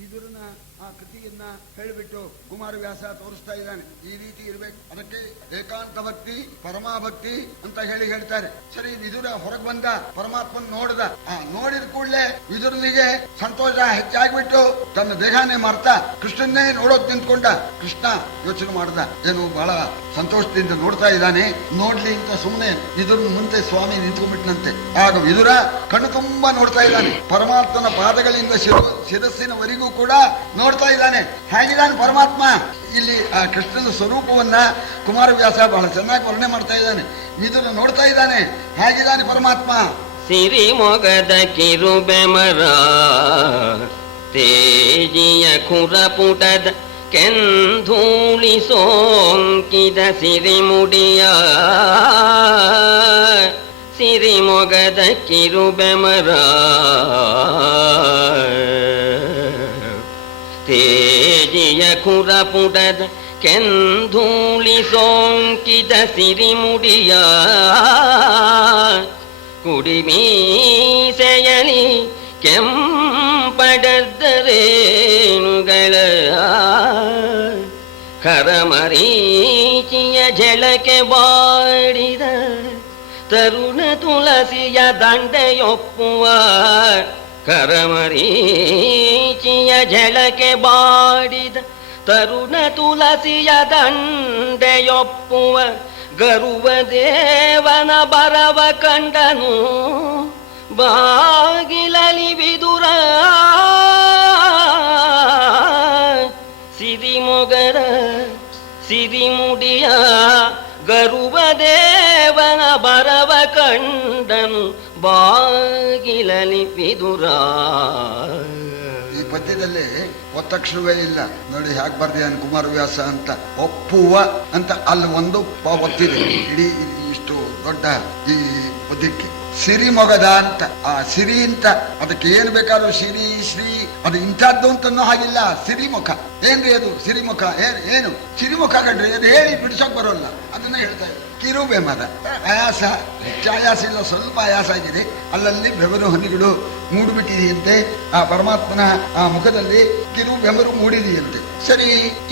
ವಿದುರನ ಆ ಕೃತಿಯನ್ನ ಹೇಳಿಬಿಟ್ಟು ಕುಮಾರವ್ಯಾಸ ತೋರಿಸ್ತಾ ಇದ್ದಾನೆ. ಈ ರೀತಿ ಇರ್ಬೇಕು, ಅದಕ್ಕೆ ಏಕಾಂತ ಭಕ್ತಿ ಪರಮಾಭಕ್ತಿ ಅಂತ ಹೇಳ್ತಾರೆ. ಸರಿ, ವಿದುರ ಹೊರಗೆ ಬಂದ, ಪರಮಾತ್ಮನ್ ನೋಡ್ದ. ನೋಡಿದ ಕೂಡಲೇ ವಿದುರನಿಗೆ ಸಂತೋಷ ಹೆಚ್ಚಾಗ್ಬಿಟ್ಟು ತನ್ನ ದೇಹನೇ ಮರ್ತ ಕೃಷ್ಣನ್ನೇ ನೋಡೋದ್ ನಿಂತ್ಕೊಂಡ. ಕೃಷ್ಣ ಯೋಚನೆ ಮಾಡ್ದ, ಏನು ಬಹಳ ಸಂತೋಷದಿಂದ ನೋಡ್ತಾ ಇದ್ದಾನೆ, ನೋಡ್ಲಿ ಅಂತ ಸುಮ್ಮನೆ ವಿದುರನ ಮುಂದೆ ಸ್ವಾಮಿ ನಿಂತ್ಕೊಂಡ್ಬಿಟ್ನಂತೆ. ಆಗ ವಿದುರ ಕಣ್ಣು ತುಂಬಾ ನೋಡ್ತಾ ಇದ್ದಾನೆ, ಪರಮಾತ್ಮನ ಪಾದಗಳಿಂದ ಶಿರಸ್ಸಿನವರೆಗೂ ಕೂಡ ನೋಡ್ತಾ ಇದ್ದಾನೆ. ಹೇಗಿದ್ದಾನೆ ಪರಮಾತ್ಮ? ಇಲ್ಲಿ ಆ ಕೃಷ್ಣನ ಸ್ವರೂಪವನ್ನ ಕುಮಾರವ್ಯಾಸ ಬಹಳ ಚೆನ್ನಾಗಿ ವರ್ಣನೆ ಮಾಡ್ತಾ ಇದ್ದಾನೆ. ವಿದುರ ನೋಡ್ತಾ ಇದ್ದಾನೆ, ಹೇಗಿದ್ದಾನೆ ಪರಮಾತ್ಮ? ಸಿರಿ ಮೊಗದ ಕಿರುಬೆಮರ ತೇಜಿಯ ಖುರಪುಟದ ಕೆಂಧೂಳಿ ಸೋಂಕಿದ ಸಿರಿಮುಡಿಯ ಸಿರಿಮೊಗದ ಕಿರುಬೆಮರ ತೇಜಿಯ ಖುರಪುಟದ ಕೆಂಧೂಳಿ ಸೋಂಕಿದ ಸಿರಿಮುಡಿಯ ಕುಡಿಮೀಸೆಯಲಿ ಕೆಂಪಡದ್ದರೇಣುಗಳ ಕರಮರೀಚಿಯ ಝಳಕೆ ಬಾಡಿದ ತರುಣ ತುಳಸಿಯ ದಂಡೆಯೊಪ್ಪುವ ಕರಮರೀಚಿಯ ಝಳಕೆ ಬಾಡಿದ ತರುಣ ತುಳಸಿಯ ದಂಡೆಯೊಪ್ಪುವ ಗರುವ ದೇವನ ಬರವ ಕಂಡನು ಬಾಗಿಲಲಿ ವಿದುರ ಸಿರಿಮೊಗರ ಸಿರಿಮುಡಿಯ ಗರುವ ದೇವನ ಬರವ ಕಂಡನು ಬಾಗಿಲಲಿ ವಿದುರ. ಈ ಪದ್ಯದಲ್ಲಿ ಒತ್ತಕ್ಷರವೇ ಇಲ್ಲ ನೋಡಿ, ಹ್ಯಾಕ್ ಬರ್ದಿದ್ದಾನೆ ಕುಮಾರವ್ಯಾಸ ಅಂತ. ಒಪ್ಪುವ ಅಂತ ಅಲ್ಲಿ ಒಂದು ಒತ್ತಿದೆ ಇಡೀ ಇಷ್ಟು ದೊಡ್ಡ ಈ ಪದ್ಯಕ್ಕೆ. ಸಿರಿಮೊಗದ ಅಂತ, ಆ ಸಿರಿ ಅಂತ ಅದಕ್ಕೆ ಏನ್ ಬೇಕಾದ್ರೂ ಸಿರಿ ಶ್ರೀ ಅದು ಇಂಥದ್ದು ಅಂತನೂ ಹಾಗಿಲ್ಲ. ಸಿರಿಮುಖ ಏನ್ರಿ ಅದು? ಸಿರಿಮುಖ ಏನು ಸಿರಿಮುಖ ಕಣ್ರಿ, ಅದು ಹೇಳಿ ಬಿಡಿಸೋಕ್ ಬರೋಲ್ಲ, ಅದನ್ನ ಹೇಳ್ತಾ ಇದ್ದಾರೆ. ಕಿರುಬೆಮರ ಆಯಾಸ, ಹೆಚ್ಚು ಆಯಾಸ ಇಲ್ಲ, ಸ್ವಲ್ಪ ಆಯಾಸ ಆಗಿದೆ. ಅಲ್ಲಲ್ಲಿ ಬೆವರು ಹನಿಗಳು ಮೂಡಿಬಿಟ್ಟಿದೆಯಂತೆ. ಆ ಪರಮಾತ್ಮನ ಆ ಮುಖದಲ್ಲಿ ಕಿರುಬೆಮರು ಮೂಡಿದೆಯಂತೆ. ಸರಿ,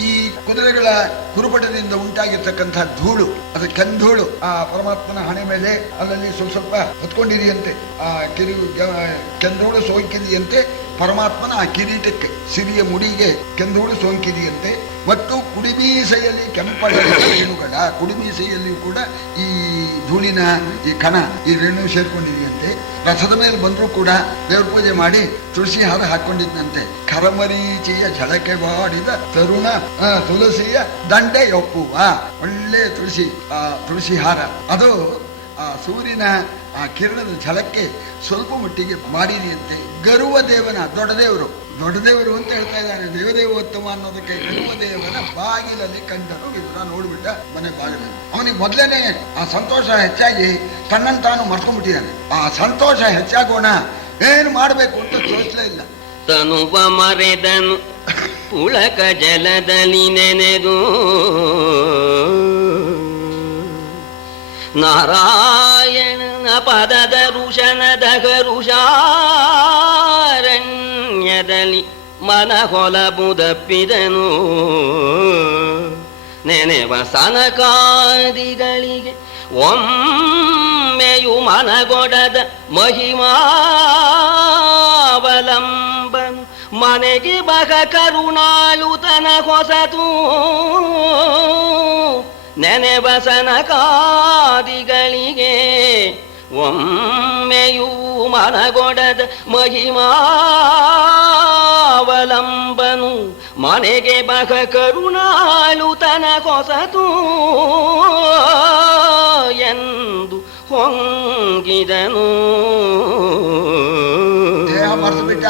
ಈ ಕುದುರೆಗಳ ಕುರುಪಟದಿಂದ ಉಂಟಾಗಿರ್ತಕ್ಕಂಥ ಧೂಳು, ಅದು ಕೆಂಧೂಳು ಆ ಪರಮಾತ್ಮನ ಹಣೆ ಮೇಲೆ ಅಲ್ಲಲ್ಲಿ ಸ್ವಲ್ಪ ಹೊತ್ಕೊಂಡಿದೆಯಂತೆ. ಆ ಕೆಂಧೂಳು ಸೋಂಕಿದೆಯಂತೆ ಪರಮಾತ್ಮನ ಆ ಕಿರೀಟಕ್ಕೆ, ಸಿರಿಯ ಮುಡಿಗೆ ಕೆಂಧೂಳು ಸೋಂಕಿದೆಯಂತೆ. ಮತ್ತು ಕುಡಿಮೀಸೆಯಲ್ಲಿ ಕೆಂಪಡ ರೇಣುಗಳ, ಕುಡಿಮೀಸೆಯಲ್ಲಿಯೂ ಕೂಡ ಈ ಧೂಳಿನ ಈ ಕಣ, ಈ ರೇಣು ಸೇರ್ಕೊಂಡಿದೆಯಂತೆ. ರಥದ ಮೇಲೆ ಬಂದರೂ ಕೂಡ ದೇವ್ರ ಪೂಜೆ ಮಾಡಿ ತುಳಸಿ ಹಾರ ಹಾಕೊಂಡಿದ್ದಂತೆ. ಕರಮರೀಚಿಯ ಝಳಕೆ ಬಾಡಿದ ತರುಣ ತುಳಸಿಯ ದಂಡೆಯೊಪ್ಪುವ ಒಳ್ಳೆ ತುಳಸಿ ಹಾರ, ಅದು ಆ ಸೂರ್ಯನ ಆ ಕಿರಣದ ಝಳಕ್ಕೆ ಸ್ವಲ್ಪ ಮಟ್ಟಿಗೆ ಮಾಡಿದೆಯಂತೆ. ಗರುವ ದೇವನ ದೊಡ್ಡದೇವರು ಅಂತ ಹೇಳ್ತಾ ಇದ್ದಾನೆ. ದೇವದೇವೋತ್ತಮ ಅನ್ನೋದಕ್ಕೆ ಗರುವ ದೇವನ ಬಾಗಿಲಲ್ಲಿ ಕಂಡನು ವಿದುರ. ನೋಡ್ಬಿಟ್ಟ ಮನೆ ಬಾಗಿಲಲ್ಲಿ. ಅವನಿಗೆ ಮೊದಲೇನೆ ಆ ಸಂತೋಷ ಹೆಚ್ಚಾಗಿ ತನ್ನನ್ನು ತಾನು ಮರ್ಕೊಂಡ್ಬಿಟ್ಟಿದ್ದಾನೆ. ಆ ಸಂತೋಷ ಹೆಚ್ಚಾಗೋಣ ಏನು ಮಾಡಬೇಕು ಅಂತ ತೋರಿಸಲೇ ಇಲ್ಲ. ತನುವ ಮರೆದನು ಪುಳಕ ಜಲದಲ್ಲಿ ನೆನೆದು ನಾರಾಯಣನ ಪದದ ಋಷನದ ಋಷಾರಣ್ಯದಲ್ಲಿ ಮನ ಹೊಲಬುದಪ್ಪಿದನು. ನೆನೆವ ಸನಕಾದಿಗಳಿಗೆ ಒಮ್ಮೆಯು ಮನಗೊಡದ ಮಹಿಮಾವಲಂಬನು ಮನೆಗೆ ಬಗ ಕರುಣಾಳುತನ ಹೊಸತು. ನೆನೆವ ಸನಕಾದಿಗಳಿಗೆ ಒಮ್ಮೆಯೂ ಮನಗೊಡದ ಮಹಿಮಾವಲಂಬನು ಮನೆಗೆ ಬಗ ಕರುಣಾಳುತನ ಕೊಸತು ಎಂದು ಹೊಂಗಿದನು. ದೇಹ ಮರೆತು ಬಿಟ್ಟ,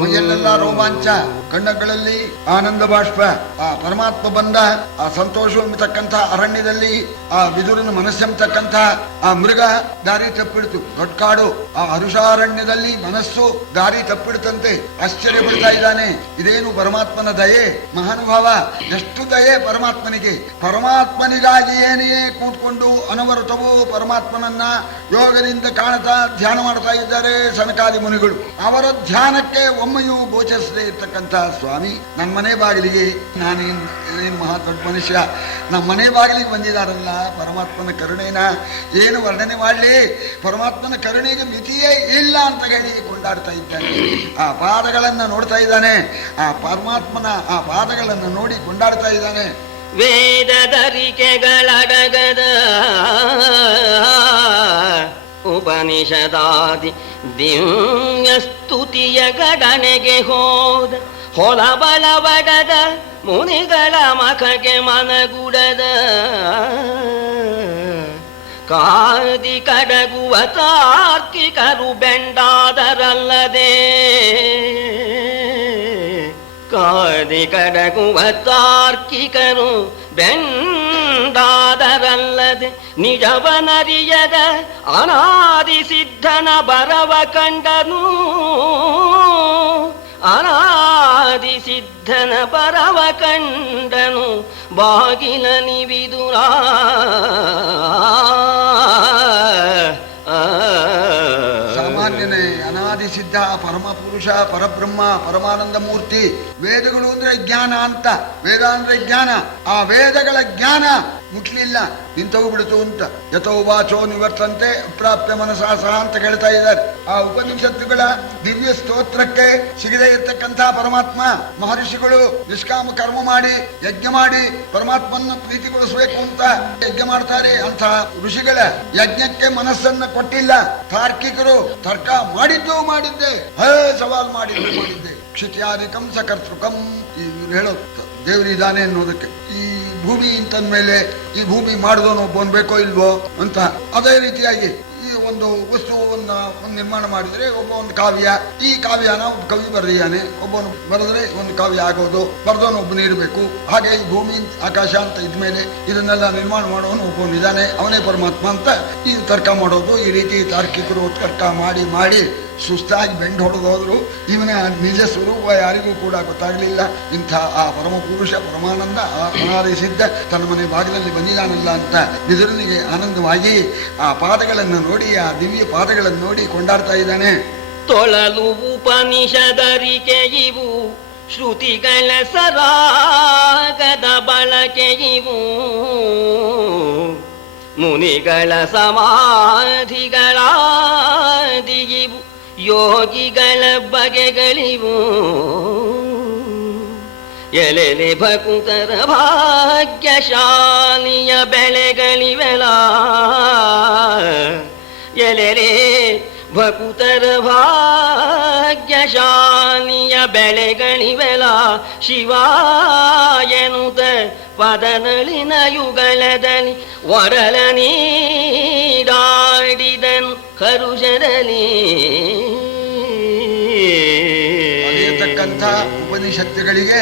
ಮೈಯಲ್ಲೆಲ್ಲ ರೋಮಾಂಚ, ಕಣ್ಣಗಳಲ್ಲಿ ಆನಂದ ಬಾಷ್ಪ. ಆ ಪರಮಾತ್ಮ ಬಂದ ಆ ಸಂತೋಷವೆಂಬತಕ್ಕಂಥ ಅರಣ್ಯದಲ್ಲಿ ಆ ವಿದುರನ ಮನಸ್ಸೆಂಬತಕ್ಕಂಥ ಆ ಮೃಗ ದಾರಿ ತಪ್ಪಿಡ್ತು. ದೊಡ್ಡ ಕಾಡು, ಆ ಹರುಷಾರಣ್ಯದಲ್ಲಿ ಮನಸ್ಸು ದಾರಿ ತಪ್ಪಿಡ್ತಂತೆ. ಆಶ್ಚರ್ಯ ಪಡ್ತಾ ಇದ್ದಾನೆ. ಇದೇನು ಪರಮಾತ್ಮನ ದಯೆ, ಮಹಾನುಭಾವ, ಎಷ್ಟು ದಯೆ ಪರಮಾತ್ಮನಿಗೆ. ಪರಮಾತ್ಮನಿಗಾಗಿಯೇನೇ ಕೂತ್ಕೊಂಡು ಅನವರತವೂ ಪರಮಾತ್ಮನನ್ನ ಯೋಗದಿಂದ ಕಾಣ್ತಾ ಧ್ಯಾನ ಮಾಡ್ತಾ ಇದ್ದಾರೆ ಸನಕಾದಿ ಮುನಿಗಳು. ಅವರ ಧ್ಯಾನ ಧ್ಯಾನಕ್ಕೆ ಒಮ್ಮೆಯೂ ಗೋಚರಿಸದೇ ಇರ್ತಕ್ಕಂಥ ಸ್ವಾಮಿ ನನ್ನ ಮನೆ ಬಾಗಿಲಿಗೆ ನಾನೇನು ಮಹಾ ದೊಡ್ಡ ಮನುಷ್ಯ ನಮ್ಮ ಮನೆ ಬಾಗಿಲಿಗೆ ಬಂದಿದ್ದಾರಲ್ಲ ಪರಮಾತ್ಮನ ಕರುಣೆನ ಏನು ವರ್ಣನೆ ಮಾಡಲಿ. ಪರಮಾತ್ಮನ ಕರುಣೆಗೆ ಮಿತಿಯೇ ಇಲ್ಲ ಅಂತ ಹೇಳಿ ಕೊಂಡಾಡ್ತಾ ಇದ್ದಾನೆ. ಆ ಪಾದಗಳನ್ನು ನೋಡ್ತಾ ಇದ್ದಾನೆ. ಆ ಪರಮಾತ್ಮನ ಆ ಪಾದಗಳನ್ನು ನೋಡಿ ಕೊಂಡಾಡ್ತಾ ಇದ್ದಾನೆ. ವೇದಧರಿಕೆಗಳಡಗದ ಉಪನಿಷದಾದಿ ದಿವ್ಯ ಸ್ತುತಿಯ ಗಡನೆಗೆ ಹೋದ ಹೊಲಬಲವಡದ ಮುನಿಗಳ ಮಖಗೆ ಮನಗುಡದ ಕಾದಿ ಕಡಗುವ ತಾರ್ಕಿಕರು ಬೆಂಡಾದರಲ್ಲದೆ ಕಾದಿ ಕಡಗುವ ತಾರ್ಕಿಕರು ಬೆಂಡಾದರಲ್ಲದೆ ನಿಜವನರಿಯದ ಅನಾದಿ ಸಿದ್ಧನ ಬರವ ಕಂಡನು ಅನಾದಿ ಸಿದ್ಧನ ಬರವ ಕಂಡನು ಬಾಗಿಲ ನಿವಿದುರ ಸಾಮಾನ್ಯನೇ ಅನಾದಿ ಸಿದ್ಧ ಪರಮ ಪುರುಷ ಪರಬ್ರಹ್ಮ ಪರಮಾನಂದ ಮೂರ್ತಿ. ವೇದಗಳು ಅಂದ್ರೆ ಜ್ಞಾನ ಅಂತ. ವೇದ ಅಂದ್ರೆ ಜ್ಞಾನ. ಆ ವೇದಗಳ ಜ್ಞಾನ ಮುಟ್ಲಿಲ್ಲ, ನಿಂತೋಗ್ಬಿಡ್ತು ಅಂತ. ಯಥೋ ವಾಚೋ ನಿವರ್ತಂತೆ ಅಪ್ರಾಪ್ಯ ಮನಸಾ ಸಹ ಅಂತ ಹೇಳ್ತಾ ಇದ್ದಾರೆ. ಆ ಉಪನಿಷತ್ತುಗಳ ದಿವ್ಯ ಸ್ತೋತ್ರಕ್ಕೆ ಸಿಗದೇ ಇರ್ತಕ್ಕಂಥ ಪರಮಾತ್ಮ ಮಹರ್ಷಿಗಳು ನಿಷ್ಕಾಮ ಕರ್ಮ ಮಾಡಿ ಯಜ್ಞ ಮಾಡಿ ಪರಮಾತ್ಮನ ಪ್ರೀತಿಗೊಳಿಸಬೇಕು ಅಂತ ಯಜ್ಞ ಮಾಡ್ತಾರೆ. ಅಂತ ಋಷಿಗಳ ಯಜ್ಞಕ್ಕೆ ಮನಸ್ಸನ್ನ ಕೊಟ್ಟಿಲ್ಲ. ತಾರ್ಕಿಕರು ತರ್ಕ ಮಾಡಿದ್ದೆ ಸವಾಲ್ ಮಾಡಿದ್ದೆ ಕ್ಷಿತ್ಯಾದಿಕಂ ಸಕರ್ತೃಕಂ ಇವ್ರು ಹೇಳೋ ದೇವರಿದ್ದಾನೆ ಅನ್ನೋದಕ್ಕೆ. ಈ ಭೂಮಿ ಇಂತಂದ್ಮೇಲೆ ಈ ಭೂಮಿ ಮಾಡಿದವನು ಒಬ್ಬನು ಬೇಕೋ ಇಲ್ವೋ ಅಂತ. ಅದೇ ರೀತಿಯಾಗಿ ಈ ಒಂದು ವಸ್ತುವನ್ನ ನಿರ್ಮಾಣ ಮಾಡಿದ್ರೆ ಒಬ್ಬ ಒಂದು ಕಾವ್ಯ, ಈ ಕಾವ್ಯನ ಒಬ್ಬ ಕವಿ ಬರೆದಿದ್ದಾನೆ, ಒಬ್ಬನು ಬರೆದ್ರೆ ಒಂದು ಕಾವ್ಯ ಆಗೋದು, ಬರೆದವನು ಒಬ್ಬನು ಇರಬೇಕು. ಹಾಗೆ ಈ ಭೂಮಿ ಆಕಾಶ ಅಂತ ಇದ್ಮೇಲೆ ಇದನ್ನೆಲ್ಲ ನಿರ್ಮಾಣ ಮಾಡೋನು ಒಬ್ಬನು ಇದ್ದಾನೆ, ಅವನೇ ಪರಮಾತ್ಮ ಅಂತ ಈ ತರ್ಕ ಮಾಡೋದು. ಈ ರೀತಿ ತಾರ್ಕಿಕರು ತರ್ಕ ಮಾಡಿ ಮಾಡಿ ಸುಸ್ತಾಗಿ ಬೆಂಡ್ ಹೊಡೆದೋದ್ರು. ಇವನ ನಿಜ ಸ್ವರೂಪ ಯಾರಿಗೂ ಕೂಡ ಗೊತ್ತಾಗಲಿಲ್ಲ. ಇಂಥ ಆ ಪರಮ ಪುರುಷ ಪರಮಾನಂದ ಅನಾದಿ ಸಿದ್ಧ ತನ್ನ ಮನೆ ಬಾಗಿಲಲ್ಲಿ ಬಂದಿದ್ದಾನಲ್ಲ ಅಂತ ನಿಜನಿಗೆ ಆನಂದವಾಗಿ ಆ ಪಾದಗಳನ್ನು ನೋಡಿ, ಆ ದಿವ್ಯ ಪಾದಗಳನ್ನು ನೋಡಿ ಕೊಂಡಾಡ್ತಾ ಇದ್ದಾನೆ. ತೊಳಲು ಉಪನಿಷದರಿಕೆ ಇವು ಶ್ರುತಿಗಳ ಸರಾಗದ ಬಳಕೆ ಇವು ಮುನಿಗಳ ಸಮಾಧಿಗಳಾದಿಗಿವು ಯೋಗಿಗಳ ಬಗೆಗಳಿವು ಎಲೆಲೆ ಭಕುತರ ಭಾಗ್ಯಶಾಲಿಯ ಬೆಳೆಗಳಿವೆಲ ಎಲೆಲೆ ಭಕುತರ ಭಾಗ್ಯಶಾಲಿಯ ಬೆಳೆಗಳಿವೆಲ ಶಿವಾಯನುತ ಪದನಳಿನ ಯುಗಳದಲ್ಲಿ ಒಡಲ ನೀಡಾಡಿದನು ಕರುಷದಲ್ಲಿ. ಅಲಿಯತಕ್ಕಂಥ ಉಪನಿಷತ್ತುಗಳಿಗೆ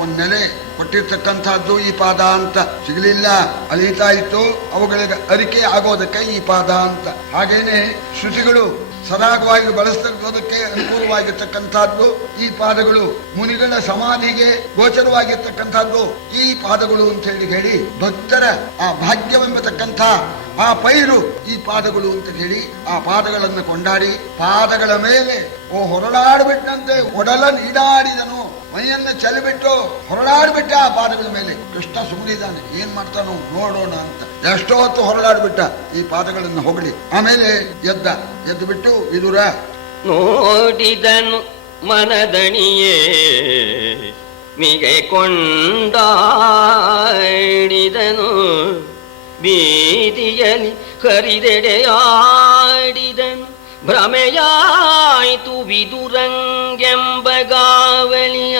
ಒಂದು ನೆಲೆ ಕೊಟ್ಟಿರ್ತಕ್ಕಂಥದ್ದು ಈ ಪಾದ ಅಂತ ಸಿಗಲಿಲ್ಲ. ಅಲಿತಾ ಇತ್ತು, ಅವುಗಳಿಗೆ ಅರಿಕೆ ಆಗೋದಕ್ಕೆ ಈ ಪಾದ ಅಂತ. ಹಾಗೇನೆ ಶ್ರುತಿಗಳು ಸರಾಗವಾಗಿ ಬಳಸೋದಕ್ಕೆ ಅನುಕೂಲವಾಗಿರ್ತಕ್ಕಂಥದ್ದು ಈ ಪಾದಗಳು. ಮುನಿಗಳ ಸಮಾಧಿಗೆ ಗೋಚರವಾಗಿರ್ತಕ್ಕಂಥದ್ದು ಈ ಪಾದಗಳು ಅಂತ ಹೇಳಿ ಭಕ್ತರ ಆ ಭಾಗ್ಯವೆಂಬತಕ್ಕಂಥ ಆ ಪೈರು ಈ ಪಾದಗಳು ಅಂತ ಹೇಳಿ ಆ ಪಾದಗಳನ್ನು ಕೊಂಡಾಡಿ ಪಾದಗಳ ಮೇಲೆ ಹೊರಳಾಡ್ಬಿಟ್ಟಂತೆ ಒಡಲ ನೀಡಾಡಿದನು. ಮೈಯನ್ನ ಚೆಲ್ಲಿಬಿಟ್ಟು ಹೊರಳಾಡ್ಬಿಟ್ಟ ಆ ಪಾದಗಳ ಮೇಲೆ. ಕೃಷ್ಣ ಸುಮ್ಮನಿದ್ದಾನೆ, ಏನ್ ಮಾಡ್ತಾನೋ ನೋಡೋಣ ಅಂತ ಎಷ್ಟೋ ಹೊತ್ತು ಹೊರಳಾಡ್ಬಿಟ್ಟ ಈ ಪಾದಗಳನ್ನು ಹೊಗಳಿ. ಆಮೇಲೆ ಎದ್ದು ಬಿಟ್ಟು ವಿದುರ ನೋಡಿದನು ಮನದಣಿಯೇ ಮಿಗೆ ಕೊಂಡಾಡಿದನು ಬೀದಿಯಲ್ಲಿ ಕರಿದೆಡೆಯಾಡಿದನು ಭ್ರಮೆಯಾಯಿತು ವಿದುರಂಗೆಂಬ ಗಾವಲಿಯ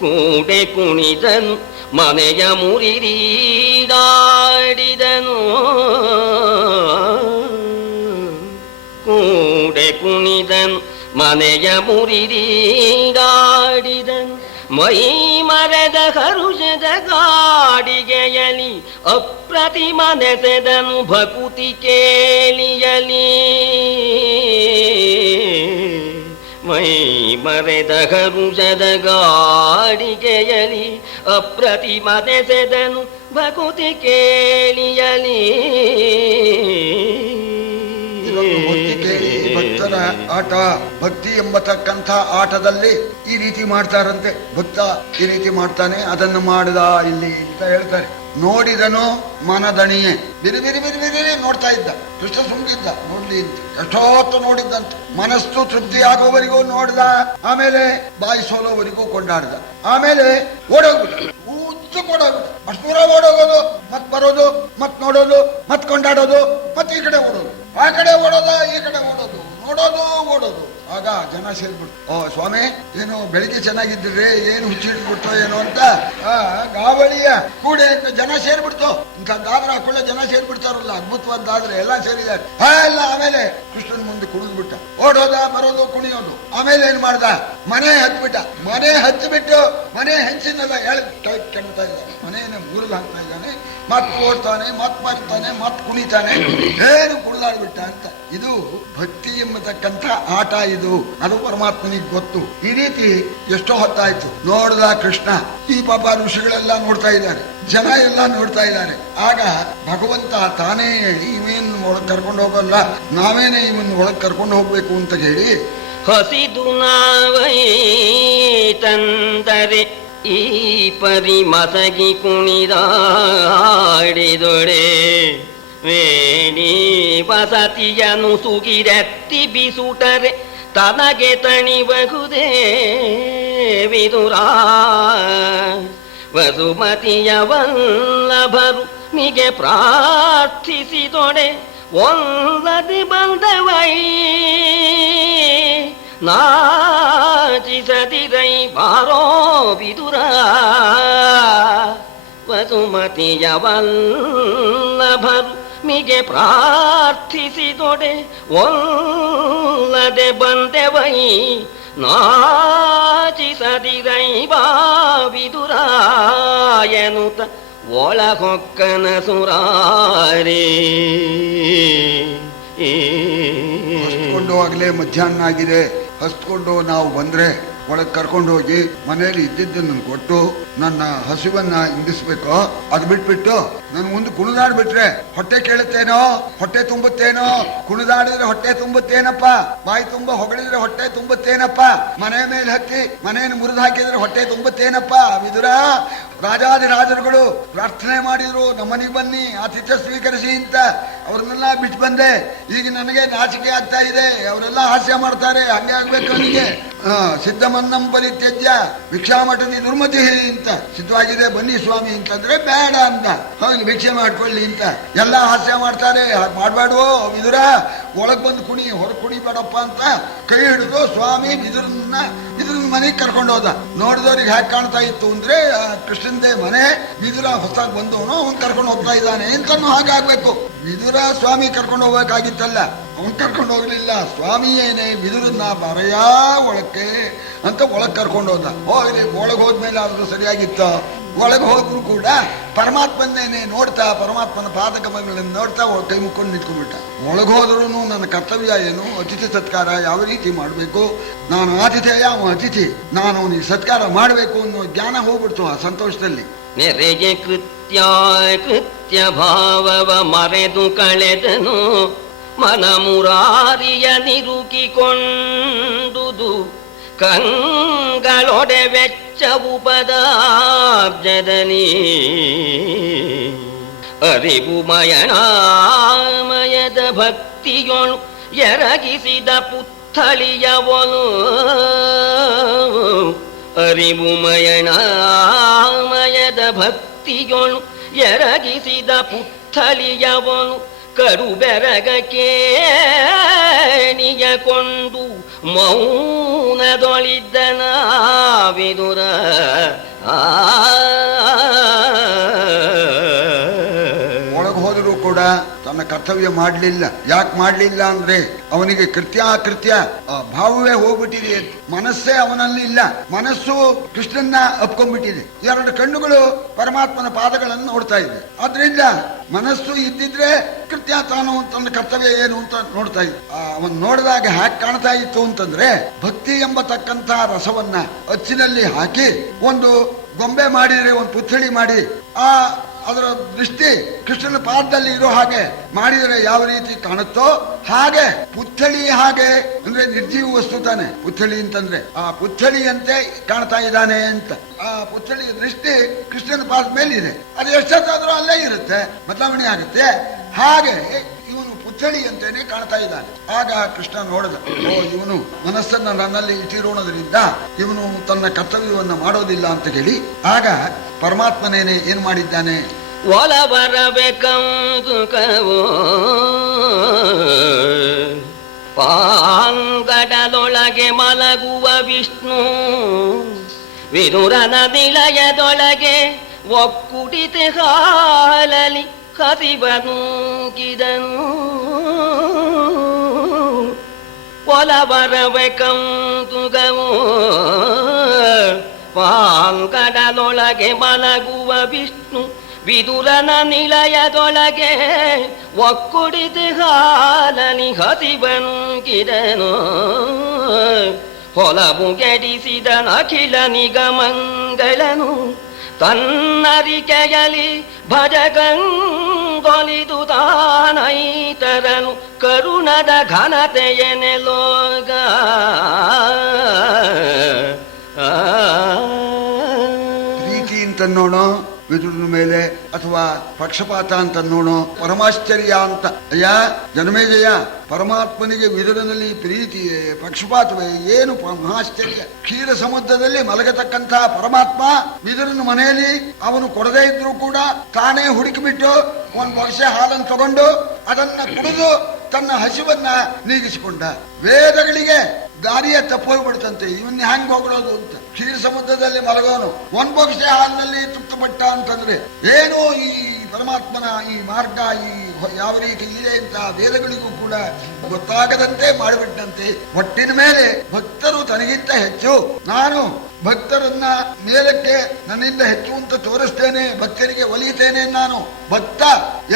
ಕೂಡೆ ಕುಣಿದನು ಮನೆಯ ಮುರಿದೀಡಾಡಿದನು ಕೂಡೆ ಕುಣಿದನು ಮನೆಯ ಮುರಿದೀಡಾಡಿದನು ಮೈ ಮರೆದ ಹರುಷದ ಗಾಡಿಗೆಯಲಿ ಅಪ್ರತಿಮ ನೆಸೆದನು ಭಕುತಿ ಕೇಳಿಯಲಿ ಮೈ ಮರೆದ ಹರುಷದ ಗಾಡಿಗೆಯಲಿ ಅಪ್ರತಿಮ ನೆಸೆದನು ಭಕುತಿ ಕೇಳಿಯಲಿ. ಇದೊಂದು ಭಕ್ತರ ಆಟ. ಭಕ್ತಿ ಎಂಬತಕ್ಕಂಥ ಆಟದಲ್ಲಿ ಈ ರೀತಿ ಮಾಡ್ತಾರಂತೆ. ಭಕ್ತ ಈ ರೀತಿ ಮಾಡ್ತಾನೆ, ಅದನ್ನು ಮಾಡಿದ ಇಲ್ಲಿ ಅಂತ ಹೇಳ್ತಾರೆ. ನೋಡಿದನು ಮನದಣಿಯೇ, ಬಿರಿ ಬಿರಿ ಬಿರಿ ಬಿರಿ ನೋಡ್ತಾ ಇದ್ದ. ಕೃಷ್ಣ ಸುಮ್ಕಿದ್ದ ನೋಡ್ಲಿ ಅಂತ. ಎಷ್ಟೊತ್ತು ನೋಡಿದ್ದಂತೆ. ಮನಸ್ಸು ತೃಪ್ತಿ ಆಗೋವರೆಗೂ ನೋಡ್ದ, ಆಮೇಲೆ ಬಾಯಿ ಸೋಲೋವರೆಗೂ ಕೊಂಡಾಡ್ದ, ಆಮೇಲೆ ಓಡೋಗ್ಬಿಟ್ಟ. ಓಡೋಗ್ಬಿಟ್ಟ. ಅಷ್ಟು ದೂರ ಓಡೋಗೋದು, ಮತ್ ಬರೋದು, ಮತ್ ನೋಡೋದು, ಮತ್ ಕೊಂಡಾಡೋದು, ಮತ್ ಈ ಕಡೆ ಓಡೋದು, ಆ ಕಡೆ ಓಡೋದ, ಈ ಕಡೆ ಓಡೋದು, ನೋಡೋದು ಓಡೋದು. ಆಗ ಜನ ಸೇರ್ಬಿಟ್ಟು, ಓ ಸ್ವಾಮಿ ಏನು ಬೆಳಿಗ್ಗೆ ಚೆನ್ನಾಗಿದ್ರಿ, ಏನು ಹುಚ್ಚಿಟ್ಬಿಡ್ತೋ ಏನೋ ಅಂತ ಗಾವಳಿಯ ಕೂಡೆ ಅಂತ ಜನ ಸೇರ್ಬಿಡ್ತು. ಇಂಥದ್ದಾದ್ರೆ ಹಾಕೊಳ್ಳೋ ಜನ ಸೇರ್ಬಿಡ್ತಾರಲ್ಲ, ಅದ್ಭುತವಾದ್ದಾದ್ರೆ ಎಲ್ಲ ಸೇರಿದ್ದಾರೆ. ಎಲ್ಲ ಆಮೇಲೆ ಕೃಷ್ಣನ್ ಮುಂದೆ ಕುಣಿದ್ಬಿಟ್ಟ. ಓಡೋದ, ಬರೋದು, ಕುಣಿಯೋದು. ಆಮೇಲೆ ಏನ್ ಮಾಡ್ದ, ಮನೆ ಹತ್ಬಿಟ್ಟ. ಮನೆ ಹಚ್ಚಿಬಿಟ್ಟು ಮನೆ ಹೆಂಚಿನೆಲ್ಲ ಕೆಡ್ತಾ ಇದ್ದಾನೆ, ಮನೆಯನ್ನ ಮುರಿದು ಹಾಕ್ತಾ ಇದ್ದಾನೆ. ಮತ್ ಓಡ್ತಾನೆ, ಮತ್ ಬರ್ತಾನೆ, ಮತ್ ಕುಣಿತಾನೆ, ಏನು ಕುಣಿದಾಡ್ಬಿಟ್ಟ ಅಂತ. ಇದು ಭಕ್ತಿ ಎಂಬತಕ್ಕಂಥ ಆಟ. ಇದು ಅದು ಪರಮಾತ್ಮನಿಗೆ ಗೊತ್ತು. ಈ ರೀತಿ ಎಷ್ಟೋ ಹೊತ್ತಾಯ್ತು. ನೋಡ್ದ ಕೃಷ್ಣ. ಈ ಪಾಪ ಋಷಿಗಳೆಲ್ಲ ನೋಡ್ತಾ ಇದ್ದಾರೆ, ಜನ ಎಲ್ಲ ನೋಡ್ತಾ ಇದ್ದಾರೆ. ಆಗ ಭಗವಂತ ತಾನೇ ಇವೇನ್ ಒಳಗ್ ಕರ್ಕೊಂಡು ಹೋಗಲ್ಲ, ನಾವೇನೆ ಇವನ್ ಒಳಗ್ ಕರ್ಕೊಂಡು ಹೋಗ್ಬೇಕು ಅಂತ ಹೇಳಿ, ಹಸಿದು ನಾವೈ ತಂದರೆ ಈ ಪರಿ ಮಸಗಿ ಕುಣಿದಾಡಿದೊಡೆ ವೇಣಿ ವಸತಿಯನು ಸುಗಿರೆತ್ತಿ ಬಿಸುಟರೆ ತನಗೆ ತಣಿಬಹುದೇ ವಿದುರ. ವಸುಮತಿಯ ವಲ್ಲಭರು ನಿಗೆ ಪ್ರಾರ್ಥಿಸಿದೊಡೆ ಒಲ್ಲದೆ ಬಂದವೈ ನಾಚಿಸದಿರೈ ಬಾರೋ ವಿದುರ. ವಸುಮತಿಯ ವಲ್ಲಭರು ಮಿಗೆ ಪ್ರಾರ್ಥಿಸಿದೊಡೆ ಒಲ್ಲದೆ ಬಂದೆವೈ ನಾಚಿಸದಿರೈ ಬಾ ವಿದುರ ಎನ್ನುತ್ತ ಒಳಗೊಕ್ಕನ ಸುರಾರೇ. ಹಸ್ಕೊಂಡು ಆಗ್ಲೇ ಮಧ್ಯಾಹ್ನ ಆಗಿದೆ. ಹಸ್ಕೊಂಡು ನಾವು ಬಂದ್ರೆ ಒಳಗೆ ಕರ್ಕೊಂಡು ಹೋಗಿ ಮನೆಯಲ್ಲಿ ಇದ್ದಿದ್ದನ್ನು ಕೊಟ್ಟು ನನ್ನ ಹಸಿವನ್ನ ಇಂಗಿಸ್ಬೇಕು. ಅದು ಬಿಟ್ಬಿಟ್ಟು ನನ್ ಮುಂದೆ ಕುಣಿದಾಡ್ಬಿಟ್ರೆ ಹೊಟ್ಟೆ ಕೇಳುತ್ತೇನೋ, ಹೊಟ್ಟೆ ತುಂಬುತ್ತೇನೋ. ಕುಣಿದಾಡಿದ್ರೆ ಹೊಟ್ಟೆ ತುಂಬುತ್ತೇನಪ್ಪ, ಬಾಯಿ ತುಂಬ ಹೊಗಳಿದ್ರೆ ಹೊಟ್ಟೆ ತುಂಬುತ್ತೇನಪ್ಪ, ಮನೆ ಮೇಲೆ ಹತ್ತಿ ಮನೆಯನ್ನು ಮುರಿದು ಹಾಕಿದ್ರೆ ಹೊಟ್ಟೆ ತುಂಬುತ್ತೇನಪ್ಪ. ವಿದುರ, ರಾಜಾದಿರಾಜರುಗಳು ಪ್ರಾರ್ಥನೆ ಮಾಡಿದ್ರು ನಮ್ಮನಿಗೆ ಬನ್ನಿ ಆತಿಥ್ಯ ಸ್ವೀಕರಿಸಿ ಅಂತ. ಅವ್ರನ್ನೆಲ್ಲ ಬಿಟ್ಟು ಬಂದೆ. ಈಗ ನನಗೆ ನಾಚಿಕೆ ಆಗ್ತಾ ಇದೆ. ಅವರೆಲ್ಲ ಹಾಸ್ಯ ಮಾಡ್ತಾರೆ, ಹಂಗೆ ಆಗ್ಬೇಕು ನನಗೆ. ಸಿದ್ಧಮನ್ನಂ ಪರಿತ್ಯಜ್ಯ ಭಿಕ್ಷಾಮಠನಿ ದುರ್ಮತಿ ಅಂತ ಸಿದ್ಧವಾಗಿದೆ, ಬನ್ನಿ ಸ್ವಾಮಿ ಅಂತಂದ್ರೆ ಬೇಡ ಅಂತ. ಹೌದು, ಭಿಕ್ಷೆ ಮಾಡ್ಕೊಳ್ಳಿ ಅಂತ ಎಲ್ಲ ಹಾಸ್ಯ ಮಾಡ್ತಾರೆ. ಹಾಗೆ ಮಾಡ್ಬೇಡವೋ ವಿದುರ, ಒಳಗ್ ಬಂದು ಕುಣಿ, ಹೊರಗೆ ಕುಣಿಬೇಡಪ್ಪ ಅಂತ ಕೈ ಹಿಡಿದು ಸ್ವಾಮಿ ವಿದುರನ್ನ ಮನೆಗೆ ಕರ್ಕೊಂಡು ಹೋದ. ನೋಡಿದವ್ರಿಗೆ ಹ್ಯಾಕ್ ಕಾಣ್ತಾ ಇತ್ತು ಅಂದ್ರೆ ಕೃಷ್ಣಂದೇ ಮನೆ, ವಿದುರ ಹೊಸದಾಗಿ ಬಂದವನು ಅವನ್ ಕರ್ಕೊಂಡು ಹೋಗ್ತಾ ಇದ್ದಾನೆ ಅಂತನೂ ಹಾಗಾಗ್ಬೇಕು. ವಿದುರ ಸ್ವಾಮಿ ಕರ್ಕೊಂಡು ಹೋಗ್ಬೇಕಾಗಿತ್ತಲ್ಲ, ಅವನ್ ಕರ್ಕೊಂಡು ಹೋಗ್ಲಿಲ್ಲ. ಸ್ವಾಮಿ ಏನೇ ವಿದುರನ್ನ ಬರೆಯಾ ಒಳಕ್ಕೆ ಅಂತ ಒಳಗ್ ಕರ್ಕೊಂಡು ಹೋದ. ಹೋಗ್ಲಿ, ಒಳಗ್ ಹೋದ್ಮೇಲೆ ಆದ್ರೂ ಸರಿಯಾಗಿತ್ತ. ಒಳಗೆ ಹೋದ್ರು ಕೂಡ ಪರಮಾತ್ಮನ್ನೇನೆ ನೋಡ್ತಾ, ಪರಮಾತ್ಮನ ಪಾದಕಮಗಳನ್ನು ನೋಡ್ತಾ ಕೈ ಮುಕ್ಕೊಂಡು ನಿಂತ್ಕೊಂಡ್ಬಿಟ್ಟ. ಒಳಗೆ ಹೋದ್ರೂ ನನ್ನ ಕರ್ತವ್ಯ ಏನು, ಅತಿಥಿ ಸತ್ಕಾರ ಯಾವ ರೀತಿ ಮಾಡಬೇಕು, ನಾನು ಆತಿಥೇಯ, ಅವನು ಅತಿಥಿ, ನಾನು ಅವನಿಗೆ ಸತ್ಕಾರ ಮಾಡಬೇಕು ಅನ್ನೋ ಜ್ಞಾನ ಹೋಗ್ಬಿಡ್ತು ಆ ಸಂತೋಷದಲ್ಲಿ. ನೆರೆಗೆ ಕೃತ್ಯ ಭಾವವ ಮರೆದು ಕಳೆದನು ಮನ ಮುರಾರಿಯ ನಿರುಕಿಕೊಂಡುದು ಕಂಗಳೊಡೆ ವೆಚ್ಚವು ಪದಾಬ್ಜದಲ್ಲಿ ಅರಿವು ಮಯನಾಮಯದ ಭಕ್ತಿಯೊಳು ಎರಗಿಸಿದ ಪುತ್ಥಳಿಯವನು ಅರಿವು ಮಯನಾಮಯದ ಭಕ್ತಿಯೊಳು ಎರಗಿಸಿದ ಪುತ್ಥಳಿಯವನು ಕರುಬೆರಗಕ್ಕೆ ನಿಯಕೊಂಡು ಮೌನದೊಳಿದ್ದನ ವಿದುರ. ಒಳಗೆ ಹೋದರೂ ಕೂಡ ತನ್ನ ಕರ್ತವ್ಯ ಮಾಡಲಿಲ್ಲ. ಯಾಕೆ ಮಾಡಲಿಲ್ಲ ಅಂದ್ರೆ ಅವನಿಗೆ ಕೃತ್ಯ ಭಾವವೇ ಹೋಗ್ಬಿಟ್ಟಿದೆ. ಮನಸ್ಸೇ ಅವನಲ್ಲಿ ಇಲ್ಲ. ಮನಸ್ಸು ಕೃಷ್ಣನ್ನ ಅಪ್ಕೊಂಡ್ಬಿಟ್ಟಿದೆ. ಎರಡು ಕಣ್ಣುಗಳು ಪರಮಾತ್ಮನ ಪಾದಗಳನ್ನು ನೋಡ್ತಾ ಇದೆ. ಆದ್ರಿಂದ ಮನಸ್ಸು ಇದ್ದಿದ್ರೆ ಕೃತ್ಯ ತಾನು ತನ್ನ ಕರ್ತವ್ಯ ಏನು ಅಂತ ನೋಡ್ತಾ ಇದ್ದ. ಅವನ್ ನೋಡಿದಾಗ ಹ್ಯಾಕ್ ಕಾಣ್ತಾ ಇತ್ತು ಅಂತಂದ್ರೆ, ಭಕ್ತಿ ಎಂಬತಕ್ಕಂಥ ರಸವನ್ನ ಅಚ್ಚಿನಲ್ಲಿ ಹಾಕಿ ಒಂದು ಗೊಂಬೆ ಮಾಡಿದ್ರೆ, ಒಂದು ಪುತ್ಥಳಿ ಮಾಡಿ ಆ ಅದರ ದೃಷ್ಟಿ ಕೃಷ್ಣನ ಪಾದದಲ್ಲಿ ಇರೋ ಹಾಗೆ ಮಾಡಿದರೆ ಯಾವ ರೀತಿ ಕಾಣುತ್ತೋ ಹಾಗೆ ಪುತ್ಥಳಿ ಹಾಗೆ ಅಂದ್ರೆ ನಿರ್ಜೀವ ವಸ್ತು ತಾನೆ ಪುತ್ಥಳಿ ಅಂತಂದ್ರೆ ಆ ಪುತ್ಥಳಿಯಂತೆ ಕಾಣ್ತಾ ಇದ್ದಾನೆ ಅಂತ. ಆ ಪುತ್ಥಳಿಯ ದೃಷ್ಟಿ ಕೃಷ್ಣನ ಪಾದದ ಮೇಲೆ ಇದೆ. ಅದು ಎಷ್ಟೊತ್ತಾದ್ರೂ ಅಲ್ಲೇ ಇರುತ್ತೆ, ಬದಲಾವಣೆ ಆಗುತ್ತೆ. ಹಾಗೆ ಇವನು ಪುತ್ಥಳಿಯಂತೆನೆ ಕಾಣ್ತಾ ಇದ್ದಾನೆ. ಆಗ ಕೃಷ್ಣ ನೋಡಿದ, ಓ ಇವನು ಮನಸ್ಸನ್ನ ನನ್ನಲ್ಲಿ ಇಟ್ಟಿರೋಣದ್ರಿಂದ ಇವನು ತನ್ನ ಕರ್ತವ್ಯವನ್ನು ಮಾಡೋದಿಲ್ಲ ಅಂತ ಹೇಳಿ ಆಗ ಪರಮಾತ್ಮನೇನೆ ಏನ್ ಮಾಡಿದ್ದಾನೆ, ಒಲ ಬರಬೇಕಂದು ಕವೋ ಪಾಂಗಡದೊಳಗೆ ಮಲಗುವ ವಿಷ್ಣು ವಿದುರನ ನಿಲಯದೊಳಗೆ ಒಕ್ಕುಟಿತೆ ಹಾಲಲಿ ಹಸಿಬನೂಗಿದನು. ಒಲ ಬರಬೇಕಂದು ಕವೋ ಪಾಂಗಡದೊಳಗೆ ಮಲಗುವ ವಿಷ್ಣು ವಿದುರನ ನಿಲಯದೊಳಗೆ ಒಕ್ಕುಡಿದ ಹಾಲನಿ ಹಸಿಬನುಗಿದನು. ಹೊಲವು ಗೆಡಿಸಿದ ಅಖಿಲ ನಿಗಮಂಗಳನು ತನ್ನರಿಕೆಯಲಿ ಭಜಗಂಗೊಲಿದು ತಾನೈತರನು ಕರುಣದ ಘನತೆಯನೆಲೋಗ. ಪ್ರೀತಿ ಅಂತ ನೋಡೋ ವಿದುರನ ಮೇಲೆ ಅಥವಾ ಪಕ್ಷಪಾತ ಅಂತ ನೋಡೋ ಪರಮಾಶ್ಚರ್ಯ ಅಂತ. ಅಯ್ಯ ಜನಮೇಜಯ, ಪರಮಾತ್ಮನಿಗೆ ವಿದುರನಲ್ಲಿ ಪ್ರೀತಿಯೇ ಪಕ್ಷಪಾತವೇ ಏನು ಮಹಾಶ್ಚರ್ಯ. ಕ್ಷೀರ ಸಮುದ್ರದಲ್ಲಿ ಮಲಗತಕ್ಕಂತಹ ಪರಮಾತ್ಮ ವಿದುರನ ಮನೆಯಲ್ಲಿ ಅವನು ಕೊಡದೇ ಇದ್ರು ಕೂಡ ತಾನೇ ಹುಡುಕಿಬಿಟ್ಟು ಒಂದು ವರ್ಷ ಹಾಲನ್ನು ತಗೊಂಡು ಅದನ್ನ ಕುಡಿದು ತನ್ನ ಹಸಿವನ್ನ ನೀಗಿಸಿಕೊಂಡ. ವೇದಗಳಿಗೆ ದಾರಿಯ ತಪ್ಪೋಗ್ಬಿಡ್ತಂತೆ, ಇವನ್ನ ಹೆಂಗ್ ಹೋಗ್ಬಿಡೋದು ಅಂತ. ಕ್ಷೀರ ಸಮುದ್ರದಲ್ಲಿ ಮಲಗೋನು ಒಂದ್ ಬೊಗಸೆ ಹಾಲಿನಲ್ಲಿ ತೃಪ್ತಪಟ್ಟ ಅಂತಂದ್ರೆ ಏನು ಈ ಪರಮಾತ್ಮನ ಈ ಮಾರ್ಗ ಈ ಯಾವ ರೀತಿ ಇದೆ ಅಂತ ವೇದಗಳಿಗೂ ಕೂಡ ಗೊತ್ತಾಗದಂತೆ ಮಾಡಿಬಿಟ್ಟಂತೆ. ಒಟ್ಟಿನ ಮೇಲೆ ಭಕ್ತರು ತನಗಿಂತ ಹೆಚ್ಚು, ನಾನು ಭಕ್ತರನ್ನ ಮೇಲಕ್ಕೆ ನನ್ನಿಂದ ಹೆಚ್ಚು ಅಂತ ತೋರಿಸ್ತೇನೆ, ಭಕ್ತರಿಗೆ ಒಲಿಯುತ್ತೇನೆ. ನಾನು ಭಕ್ತ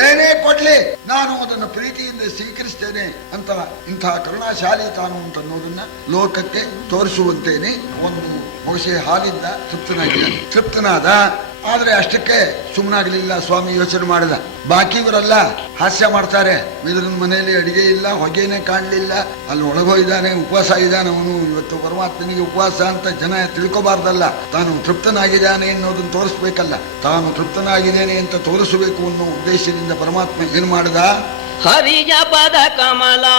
ಏನೇ ಕೊಡ್ಲಿ ನಾನು ಅದನ್ನು ಪ್ರೀತಿಯಿಂದ ಸ್ವೀಕರಿಸ್ತೇನೆ ಅಂತ ಇಂತಹ ಕರುಣಾಶಾಲಿ ತಾನು ಅಂತ ಅನ್ನೋದನ್ನ ಲೋಕಕ್ಕೆ ತೋರಿಸುವಂತೇನೆ. ಒಂದು ಬಹುಶಃ ಹಾಲಿಂದ ತೃಪ್ತನಾದ. ಆದ್ರೆ ಅಷ್ಟಕ್ಕೆ ಸುಮ್ಮನಾಗ್ಲಿಲ್ಲ ಸ್ವಾಮಿ. ಯೋಚನೆ ಮಾಡಿದ, ಬಾಕಿಯವರೆಲ್ಲ ಹಾಸ್ಯ ಮಾಡ್ತಾರೆ, ವಿದುರನ ಮನೆಯಲ್ಲಿ ಅಡಿಗೆ ಇಲ್ಲ, ಹೊಗೆನೆ ಕಾಣಲಿಲ್ಲ, ಅಲ್ಲಿ ಒಳಗೋಗಿದ್ದಾನೆ, ಉಪವಾಸ ಇದ್ದಾನೆ ಅವನು. ಇವತ್ತು ಪರಮಾತ್ಮನಿಗೆ ಉಪವಾಸ ಅಂತ ಜನ ತಿಳ್ಕೋಬಾರ್ದಲ್ಲ, ತಾನು ತೃಪ್ತನಾಗಿದ್ದಾನೆ ಅನ್ನೋದನ್ನ ತೋರಿಸ್ಬೇಕಲ್ಲ. ತಾನು ತೃಪ್ತನಾಗಿದ್ದೇನೆ ಅಂತ ತೋರಿಸಬೇಕು ಅನ್ನೋ ಉದ್ದೇಶದಿಂದ ಪರಮಾತ್ಮ ಏನ್ ಮಾಡಿದ, ಹರಿಯ ಪದ ಕಮಲಾಭಿಷೇಕದ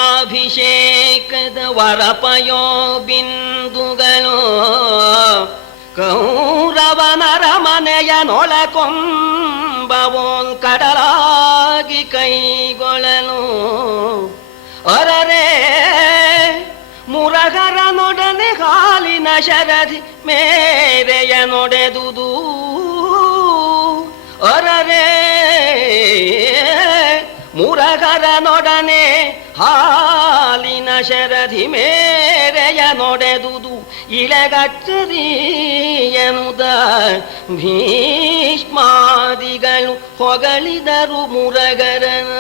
ವರಪಯೋ ಬಿಂದುಗಳು ಕೌರವನರ ಮನೆಯನೊಳಕೊಂಬವೋನ್ ಕಡಲಾಗಿ ಕೈಗೊಳ್ಳಲು. ಅರರೆ ಮುರಗರನೊಡನೆ ಹಾಲಿನ ಶರಧಿ ಮೇರೆಯ ನೊಡೆದುದು. ಅರರೆ ಮುರಗರನೊಡನೆ ಹಾಲಿನ ಶರಧಿ ಮೇರೆಯ ನೊಡೆದುದು. ಇಳೆಗಚ್ಚರಿ ಎನ್ನುದ ಭೀಷ್ಮಾದಿಗಳು ಹೊಗಳಿದರು ಮುರಗರನ.